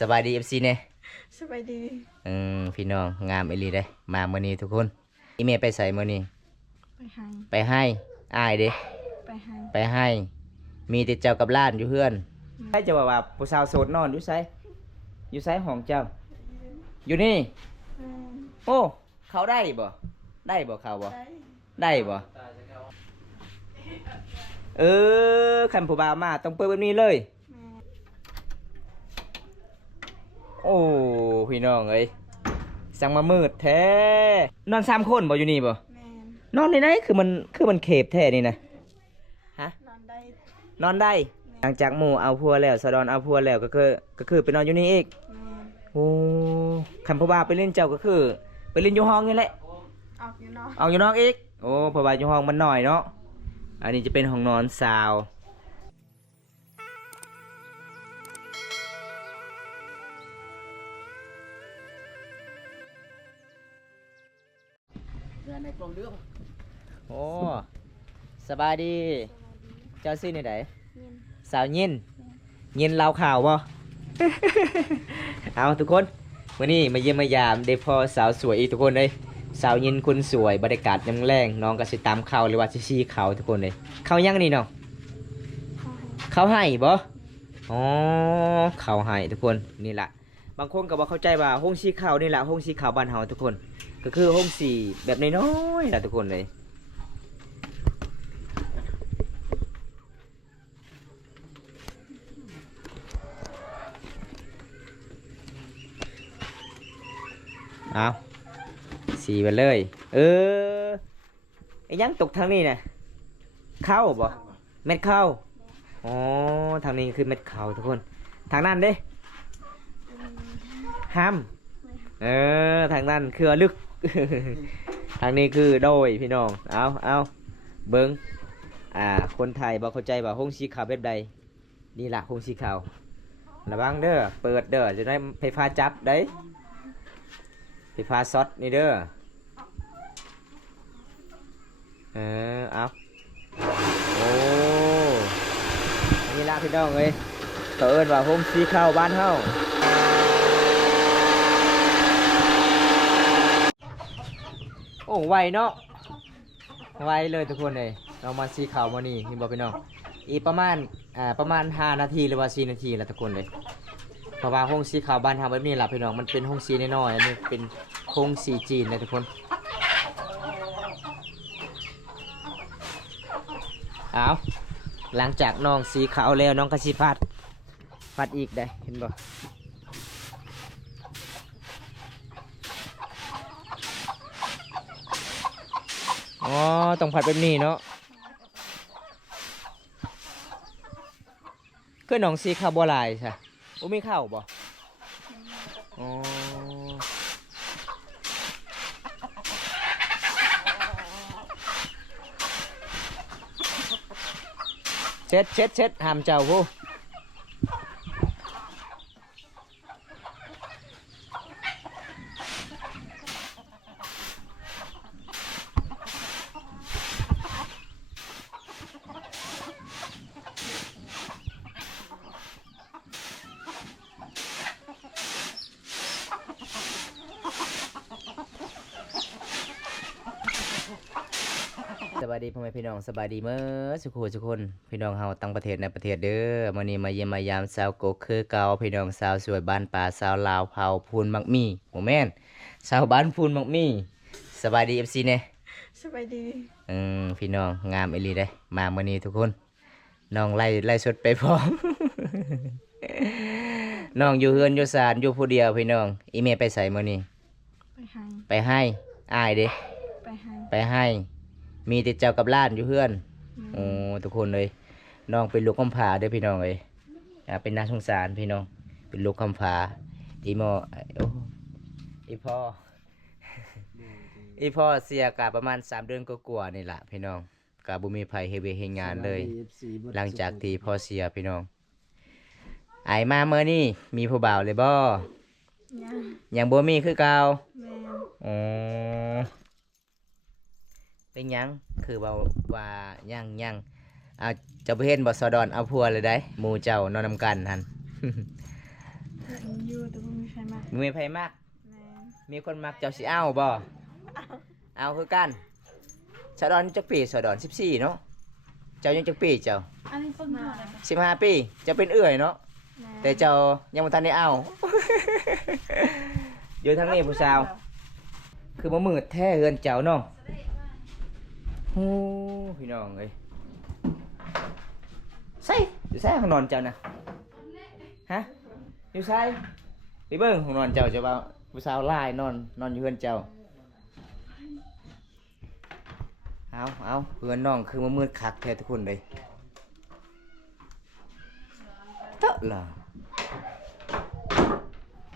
สบายดีเอฟซีเนี่ยสบายดีพี่น้องงามเอหลีได้มาเมื่อนี้ทุกคนอีเมลไปใส่เมื่อนี้ไปให้ไปให้อ้ายเด้ไปให้มีแต่เจ้ากับล้านอยู่เพื่อนใช่จะว่าผู้สาวโสดนอนอยู่ไสห้องเจ้าอยู่นี่โอ้เขาได้บ่เขาบ่ได้บ่คันผู้บ่าวมาต้องเปิดแบบนี้เลยโอ้พี่น้องเอ้ยสั่งมามืดแท้นอน3 คนบ่อยู่นี่บ่นอนในไหนคือมันเขบแท้นี่นะฮะนอนได้หลังจากหมู่เอาพัวแล้วสะดอนเอาพัวแล้วก็คือไปนอนอยู่นี่อีกโอ้คันผู้บ่าวไปเล่นเจ้าก็คือไปเล่นอยู่ห้องนี่แหละออกอยู่นอกอีกโอ้เพราะว่าอยู่ห้องมันน้อยเนาะอันนี้จะเป็นห้องนอนสาวในกล่องเรื่องโอ้สบายดีเจ้าซื้อในไหนสาวยินเล่าข่าวบ่ เอาทุกคนวันนี้มาเยี่ยมมายามเดพอสาวสวยอีกทุกคนเลยสาวยินคนสวยบรรยากาศยังแรงน้องก็สิตามข่าวหรือว่าสิชี้ข่าวทุกคนเลยข่าวยังนี่เนาะข่าวให้บ่อ๋อข่าวให้ทุกคนนี่แหละบางคนก็บ่เข้าใจว่าห้องชี้ข่าวนี่แหละห้องชี้ข่าวบ้านเฮาทุกคนก็คือห้องสีแบบน้อยๆนะทุกคนเลยเอาสีไปเลยไอ้ยังตกทางนี้นะเข้าบ่เม็ดเข้าอ๋อทางนี้คือเม็ดเข้าทุกคนทางนั้นเด้ห้ามทางนั้นคือลึก ทางนี้คือโดยพี่น้องเอาเบิ้งคนไทยบอกเข้าใจว่าห้องสีขาวแบบใดนี่แหละห้องสีขาวระวังเด้อเปิดเด้อจะได้ไฟฟ้าจับได้ไฟฟ้าช็อตนี่เด้อเอาโอ้นี่ละพี่น้องเลยเอิ้นว่าห้องสีขาวบ้านเฮาโอ้ไวเนาะไวเลยทุกคนเลยเรามาสีขาวมานี่บอกพี่น้องอีประมาณ5 นาทีหรือว่า4 นาทีแล้วทุกคนเลยเพราะว่าห้องสีขาวบ้านทำแบบนี้แหละพี่น้องมันเป็นห้องสีน้อยๆอันนี้เป็นห้องสีจีนเลยทุกคนเอาหลังจากน้องสีขาวแล้วน้องกระชิพัดอีกได้เห็นบ่อ๋อต้องผัดแบบนี้เนาะคือหนองซีคาร์บอไลน์ใช่โอ้ไม่เข้าบ่อ๋อเช็ดหามเจ้าผู้สบายดีพ่อแม่พี่น้องสบายดีเมื่อสุขคนพี่น้องเฮาตั้งประเทศในประเทศเด้อมื้อนี้มาเยี่ยมมายามสาวโกคือเก่าพี่น้องสาวสวยบ้านป่าสาวลาวเผาพูนมักมีโมแม่นสาวบ้านพูนมักมีสบายดี FC เนี่ยสบายดีพี่น้องงามเอหลีได้มามื้อนี้ทุกคนน้องไล่สดไปพร้อม น้องอยู่เฮือนอยู่ศาลอยู่ผู้เดียวพี่น้องอีเมลไปใส่มื้อนี้ไปให้อ้ายเด้ไปให้มีแต่เจ้ากับล้านอยู่เพื่อนโอ้ทุกคนเลยน้องเป็นลูกกำพร้าเด้อพี่น้องเลยเป็นน่าสงสารพี่น้องเป็นลูกกำพร้าอีโมอีพ่อ อีพ่อเสียกะประมาณ3 เดือนกว่าๆนี่แหละพี่น้องกะบุมีภัยเฮเวเฮงานเลยหลังจากที่พ่อเสียพี่น้องไอมาเมื่อนี่มีผู้บ่าวเลยบ่ยังบ่มีคือเก่าอ๋อเป็นยังคือว่ายังเอาจะไปเห็นบ่สะดอนเอาพัวเลยได้หมู่เจ้านอนนำกันหัน อยู่แต่ไม่มีใครมา มีไผมัก แมน มีคนมักเจ้าสิเอาบ่เอาคือกันสะดอนจักปีสะดอน14เนาะเจ้ายังจักปีเจ้า อันนี้คนมาอะไร 15ปีเจะเป็นเอื้อยเนาะแต่เจ้ายังบ่ทันได้เอา อยู่ทางนี้ผู้สาว คือบ่มืดแท้เฮือนเจ้าน้องโอ้พี่น้องเอ้ยใส่อยู่ใส่ห้องนอนเจ้านะฮะอยู่ใส่ไปเบิ่งห้องนอนเจ้าว่าผู้สาวหลายนอนอยู่เฮือนเจ้าเอาเฮือนน้องคือบ่มืดคักแท้ทุกคนเลยเตอะล่ะ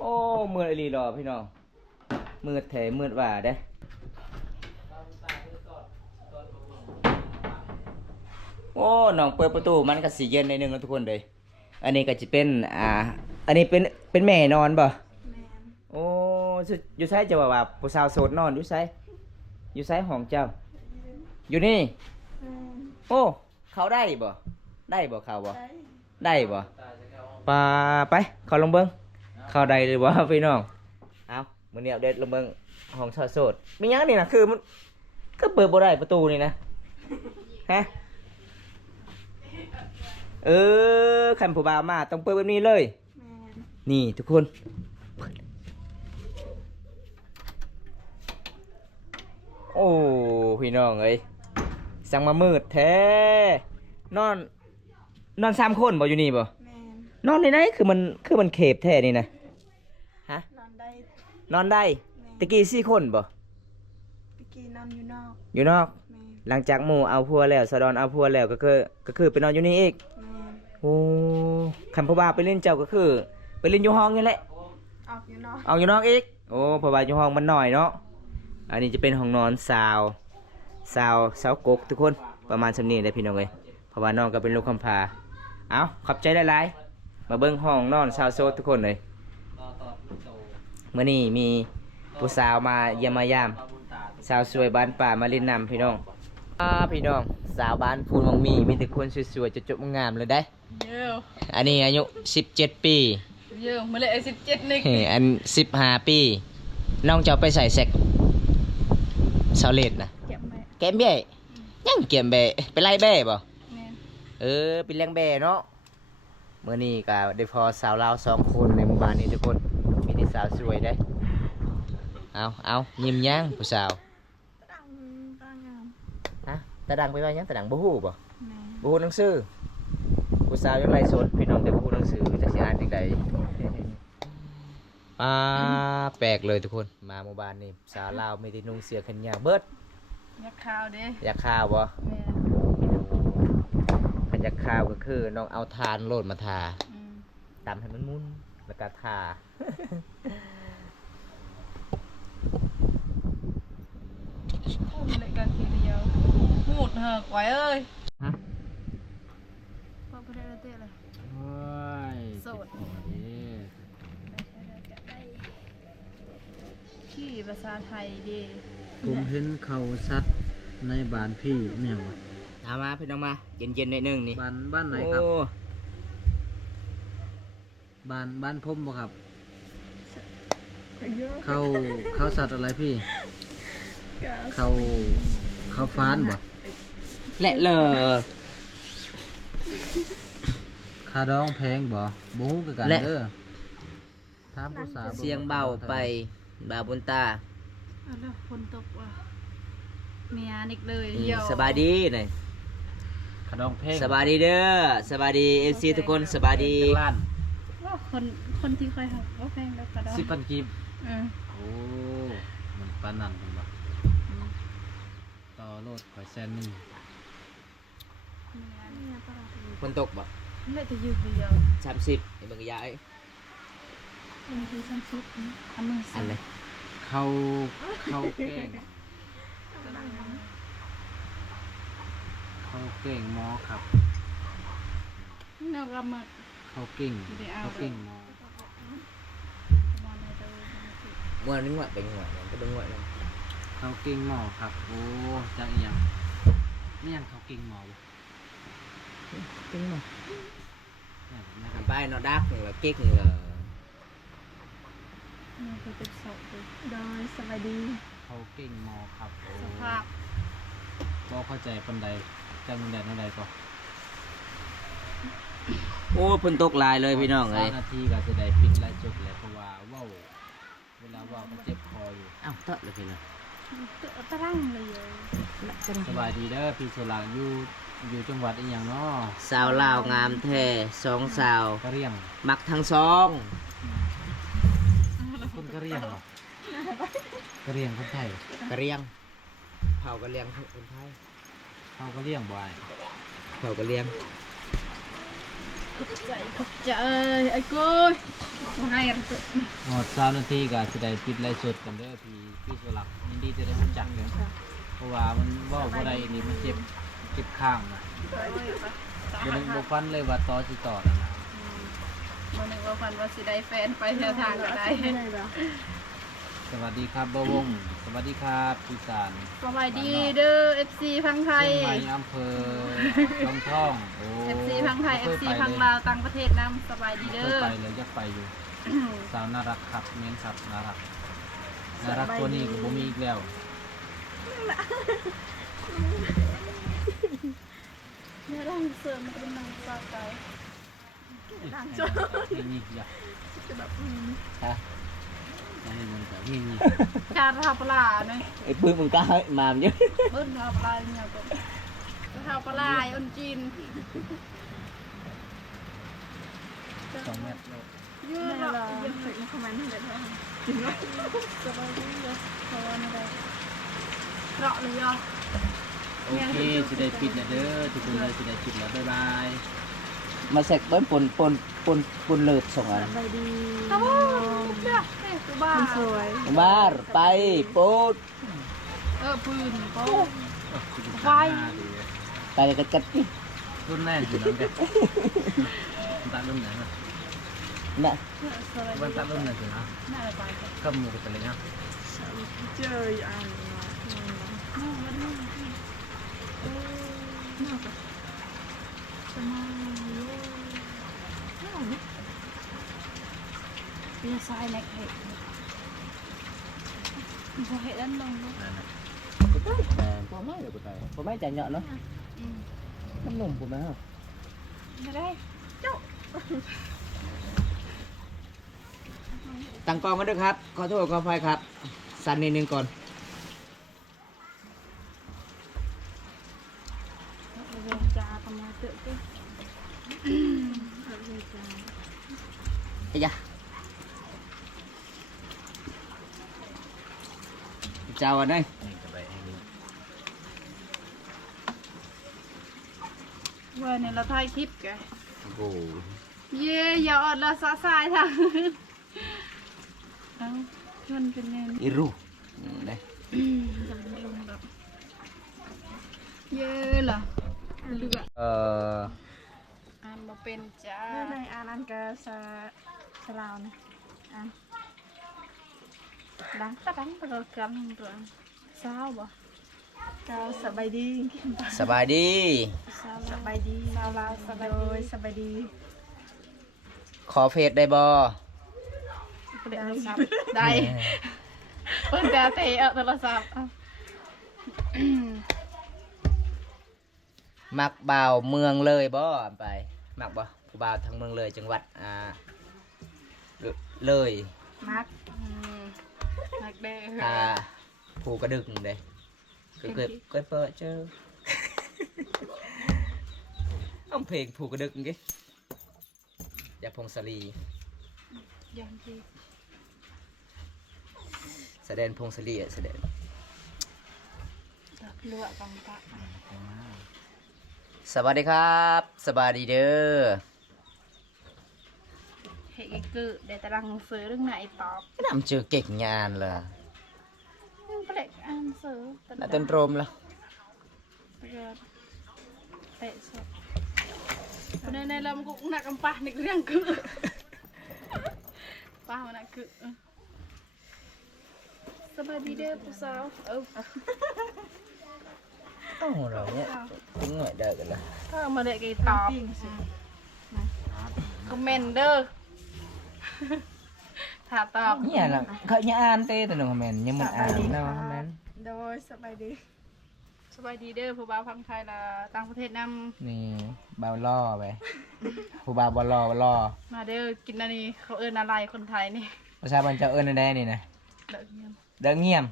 โอ้มืดอีหลีดอพี่น้องมืดแท้มืดว่าเด้ โอ้น้องเปิดประตูมันก็สิเย็นในนึงแล้วทุกคนเลยอันนี้ก็จะเป็นอันนี้เป็นแม่นอนบ่ แมน โอ้อยู่ไสจะว่าผู้สาวโสดนอนอยู่ไสอยู่ไสห้องเจ้า อยู่นี่ แมน โอ้ เขาได้บ่ได้บ่เขาบ่ ได้ ได้บ่ปาไปเขาลงเบิ่งเขาได้หรือบ่พี่น้องเอามื้อนี้อัปเดตลงเบิ่งห้องสาวโสดมีหยังนี่นะคือมันก็เปิดบ่ได้ประตูนี่นะฮะ ขันผู้บ่าวมาต้องเปิดแบบนี้เลย แมน นี่ทุกคน โอ้พี่น้องเอ้ยสั่งมามืดแท้นอน3คนบ่อยู่นี่บ่ แมน นอนในไหนคือมันเขบแท้นี่นะฮะ นอนได้ นอนได้ แมน ตะกี้4คนบ่ พี่กีนอนอยู่นอก อยู่นอก แมน หลังจากหมู่เอาพัวแล้วสะดอนเอาพัวแล้วก็คือไปนอนอยู่นี่อีก แมน โอ้ขันผู้บ่าวไปเล่นเจ้าก็คือไปเล่นอยู่ห้องนี่แหละ ออกอยู่นอก เอาอยู่นอกอีก โอ้เพราะว่าอยู่ห้องมันหน่อยเนาะ อันนี้จะเป็นห้องนอนสาวกกทุกคน ประมาณสำนี้เลยพี่น้องเลยเพราะว่าน้องก็เป็นลูกคำพา เอาขอบใจหลายๆมาเบิ้งห้องนอนสาวโซดทุกคนเลยเมื่อนี้มีผู้สาวมาเยี่ยมมายาม สาวสวยบ้านป่ามาเล่นน้ำพี่น้องพี่น้อง สาวบ้านพูนมังมีแต่คนสวยๆจะจบงามเลยได้ เยอะ อันนี้อายุ17 ปี เยอะมาเลย17นึก อัน15 ปี น้องจะเอาไปใส่แซกเสาเลดนะ เก็บไว้ แกมเบ้ยังเกมเบ้ไปไล่เบ้บ่ แมน เป็นเลี้ยงเบ้เนาะเมื่อนี้ก็ได้พอสาวลาว2 คนในหมู่บ้านนี้ทุกคน มีแต่สาวสวยได้ เอายิ้มย่างผู้สาว ตั้งงาม ฮะตาดังไปว่ายังตาดังบ่ฮู้บ่ แมน บ่ฮู้หนังสือผู้สาวยังไล่สดพี่น้องแต่บ่ฮู้หนังสือจักสิอ่านจังไดแปลกเลยทุกคน มาหมู่บ้านนี้สาวลาวมีแต่นุ่งเสื้อแขนยาวเบิด ยักษ์ข้าวเด้ อยากข่าวบ่ แมน ขันอยากข่าวก็คือน้องเอาทานโลดมาทา อืม ตำให้มันมุนแล้วก็ทา โอ้ยเลยกันทีเดียวหมุดเหอะไว้เอ้ย ฮะ พอไปได้เต้เลย โอ้ย โสด ที่ภาษาไทยดี ผมเห็นเขาซัดในบ้านพี่แนวะ เอามาพี่น้องมาเย็นๆหน่อยหนึงนี่ บ้านไหนครับ โอ้ บ้านผมบ่ครับ เยอะ เขาสัตว์อะไรพี่ เขาฟ้านบ่ แหละเลย คาดองแพงบ่บ่ฮู้คือกันเด้อถามผู้สาว เสียงเบาไปบาบุญตา แล้วฝนตกว่ะเมียนิกเลย อืม เดียว สบายดีหน่อย คาดองแพง สบายดีเด้อสบายดีเอฟซีทุกคนสบายดี จักล้าน ว่าคนที่เคยหักว่าแพงแล้วกระดอง 10,000กีบ เออ โอ้มันปานนั้นเพิ่นบ่ต่อโลดข่อยแสนหนึง เมียตลอด ฝนตกบ่ เลยจะอยู่เดียว 30ไอ้เบิ่งกะยาย มันคือชั้นชุดอันนึง อันเลย เขาแกล้งเขาเก่งหมอครับ เนื้อกำมัด เขาเก่ง ไม่ได้เอา เขาเก่งหมอ มาในตัว ม่วนนึงว่าเป็นหัวเนี่ยก็เบิ่งหัวนึง เขาเก่งหมอครับ โอ้จังอีหยังไม่ยังเขาเก่งหมอบ่ จริงบ่ เนี่ยนะครับ ไปเนาะดักนี่ว่าเก๊กนี่ว่า เจ็บศพเลย โดยสบายดี เขาเก่งมอครับโอ้ สภาพ บ่เข้าใจปานใดจังแดนใดก็ โอ้เพิ่นตกหลายเลยพี่น้องเอ้ย 3นาทีก็สิได้ปิดไลฟ์สดแล้วเพราะว่าเว้าเวลาเว้าก็เจ็บคออยู่ อ้าวเตอะเลยพี่น้อง ตะรั่งเลย สบายดีเด้อพี่โซลางอยู่จังหวัดอีหยังเนาะ สาวลาวงามแท้สองสาว กะเหรี่ยง มักทั้งสอง คนกะเหรี่ยงเหรอ กะเหรี่ยงคนไทย กะเรียงเผากะเรียงคนไทย เขากะเหรี่ยงบ่อย เผากะเรียง จะไอ้กูให้อะไร หมด3นาทีก็สิได้ปิดไลฟ์สดกันเด้อพี่โซลักยินดีจะได้รู้จักกันเพราะว่ามันเว้าบ่ได้นี่มันเจ็บข้างนะบ่นึกบ่ฟันเลยว่าต่อสิต่อนั่นน่ะ มันนึกว่าฟันว่าสิได้แฟนไปเที่ยวทางก็ได้ สวัสดีครับบ่วงสวัสดีครับพี่สาร สบายดีเด้อ FC พังไทย เชียงใหม่อำเภอลำท่องโอ้ FC พังไทย บ่ FC เคยไป พัง เลย ลาวต่างประเทศนำสบายดี เค เด้ ย อ ไปเลยอยากไปอยู่ สาวน่ารักครับเม้นครับน่ารักตัวนี้ก็บ่มีอีกแล้ว เนี่ยร่างเสริมเป็นนางสาวไก่ นี่อยาก ฮะ ให้มันก็นี่ ชาทาปลาเนาะ ไอ้ปื้มมึงก็ให้มาเยอะ เบิ้ลทาปลาเนี่ยก็ทาปลาอันจีน 2 เมตร เยอะละเยอะถึงคอมเมนต์เลยค่ะสบายดีเยอะเพราะว่าอะไรเราะเลยอ่ะ โอเคสิได้ปิดแล้วเด้อทุกคนเลยสิได้ปิดแล้วบ๊ายบาย มาเสกเบิ้ลปนเลิศส่งอัน สบายดี ตะบ้าเนี่ยตัวบ้า สวย บ้านไปโป๊ด ปืนก็ ไฟ ไปกันกัดนี่ รุ่นแรกอยู่นั่นแกตารุ่นไหนนะ น่ะ วันตารุ่นไหนสินะ น่าจะไปกัน ก็มูกันเลยนะ เจออันเลี้ยงซ้ายแม็กเห็ดพอเห็ดด้านลงเนาะ นั่นนะ พ่อไม่เดี๋ยวกูตายพ่อไม่ใจเหยาะเนาะน้ำนมผมนะ ไม่ได้ ตั้งกล้องกันด้วยครับ ขอโทษขออภัยครับ สั่นนิดนึงก่อน เรียนจาทำมาเตอะก็ ไอ้ยะเจ้าอันนี้ นี่ก็ไปเอง เว้ยเนี่ยเราถ่ายคลิปแก โอ้โห เย่อย่าอดละสะสายทางเอ้ามันเป็นไง อีรูได้ ยังไม่ลงดอกเย่เหรอเลือดอ่านมาเป็นจ้า ในอันกาสลาวนะอัน ดังก็ดังไปเลยกันตัวเศร้าบ่ กาสบายดี สบายดี เศร้า สบายดี เศร้าลาวสบาย โด ดี ยสบายดี ขอเฟซได้บ่ เปิดโทรศัพท์ได้เปิดแต่เตะโทรศัพท์ มักบ่าวเมืองเลยบ่ไปมักบ่ผู้บ่าวทางเมืองเลยจังหวัดเลย มัก นักเด้อ ภูกระดึงเด้เคยเปิดเจอ ต้องเพลงภูกระดึงกี้อย่าพงศรี ยังที่ แสดงพงศรีแสดง เลือดกังตะ สวัสดีครับสบายดีเด้อ เฮ้ยคือเดี๋ยวตารางซื้อเรื่องไหนตอบ นำเจอเก่งงานเลย เปลกอ่านซื้อ น่าต้นโรมแล้ว เลือดเตะสดในเรามันก็หนักกำปะในเรื่องคือป้ามันนักคือสบายดีเด้อผู้สาวโอ้เราเนี่ยถึงหน่อยเด้อกันละ ถ้ามาเด็กไอ้ตอบคอมเมนต์เด้อ ถามตอบ เนี่ยล่ะเขายังอ่านเต้ตัวหนึงแม่นยังมันอ่านเนาะแม่น โดยสบายดี สบายดีเด้อผู้บ่าวพังไทยละต่างประเทศน นี่บ่าวล่อไปผู้บ่าวบ่ล่อบ่ล่อ ำมาเด้อกินอันนี้เขาเอิ้นอะไรคนไทยนี่ ภาษาบ้านเจ้าเอิ้นอันใดนี่นะ เด้อเงียบ เด้อเงียม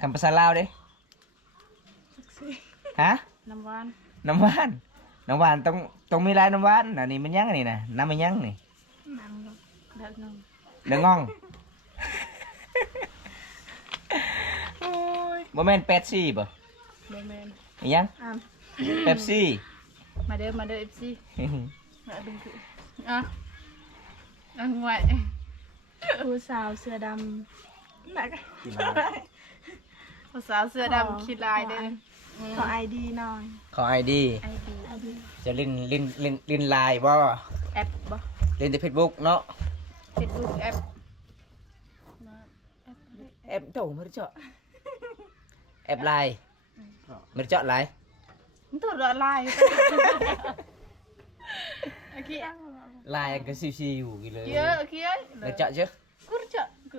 คำภาษาลาวเด้ฮะ น้ำหวาน น้ำหวานน้ำหวานต้องมีลายน้ำหวานอันนี้มันยังอันนี้นะน้ำมันยังนี่ น้ำเด้อนึง เด้ององบ่แม่นเป๊ปซี่บ่ โบแมน อิหยัง อ่าน เป๊ปซี่ มาเด้อ FC มาดึงคืออ่ะอ่ะงวย ผู้สาวเสื้อดำหนัก ภาษาเสื้อดำคิดลายเด้อ ขอไอดีหน่อย ขอไอดี ไอดี จะลินไลน์บ่ แอปบ่ เล่นในเฟซบุ๊กเนาะ Facebook แอป แอปโตมันเจาะแอปไลน์มันเจาะไลน์ มันตัวละลายโอเค ไลน์ก็ซิวๆอยู่กี่เลย เยอะโอเค มันเจาะเจ้ กูจะกู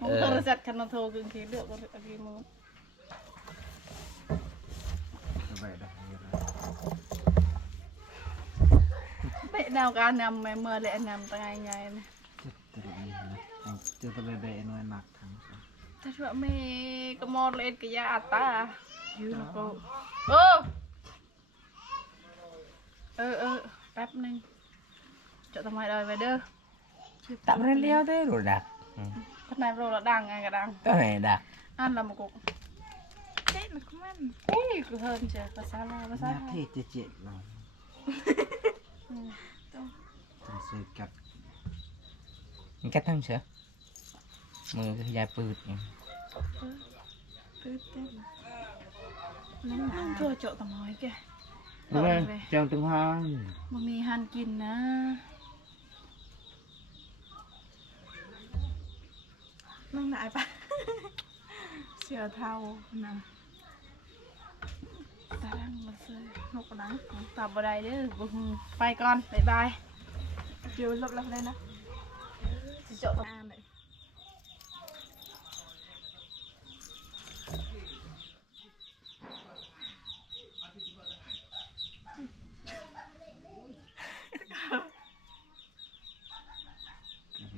มึงโทรศัพท์คันโทรกึ่งทีเลือกก็โอเคมึง เบะแนวการนำเมื่อเลยนำตั้งไงนะ เจอตะเบะเบะน้อยหนักทั้ง ถ้าช่วยเมย์ก็มอดเลยก็ยาอัตตายืนก็แป๊บนึงจะทำไมเลยไปเด้อ ตามเรื่องเลี้ยวได้หรือดัก ขนาดเราละดังไงก็ดัง ตัวไหนดัก อันละมกุก เจ๊มันก็มัน เฮ้ยกูเฮิร์นเจอภาษาลาวภาษาไทย เจ็ดเราต้องซื้อกับ มันกัดทั้งเสือมือยายปืดเนี่ย ตื้อเต้น นั่นตัวโจตะมอยแก ดูเลยจังตึงห้าง มันมีฮันกินนะ นั่งไหนปะเสื้อเทานะ ตาดังมาซื้อนกนังตอบบ่ได้เด้อไปก่อนบ๊ายบาย เดี๋ยวลบเลยนะ สิโจตะ อ่านเลย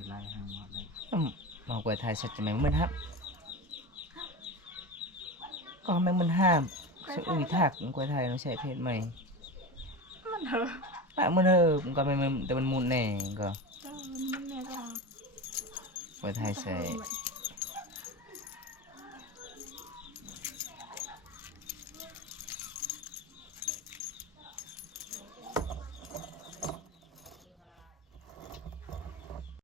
ไล่ห้างหมดเลย มากวยไทยสัจจะไม่เหมือนครับก็ไม่เหมือนห้ามจะอุ้ยทักกวยไทยเราใช้เพศใหม่ มันเถอะ ปะมันมันก็ไม่เหมือนแต่มันมุนแน่ก็ มันเนี่ยเรา กวยไทยใส่ เ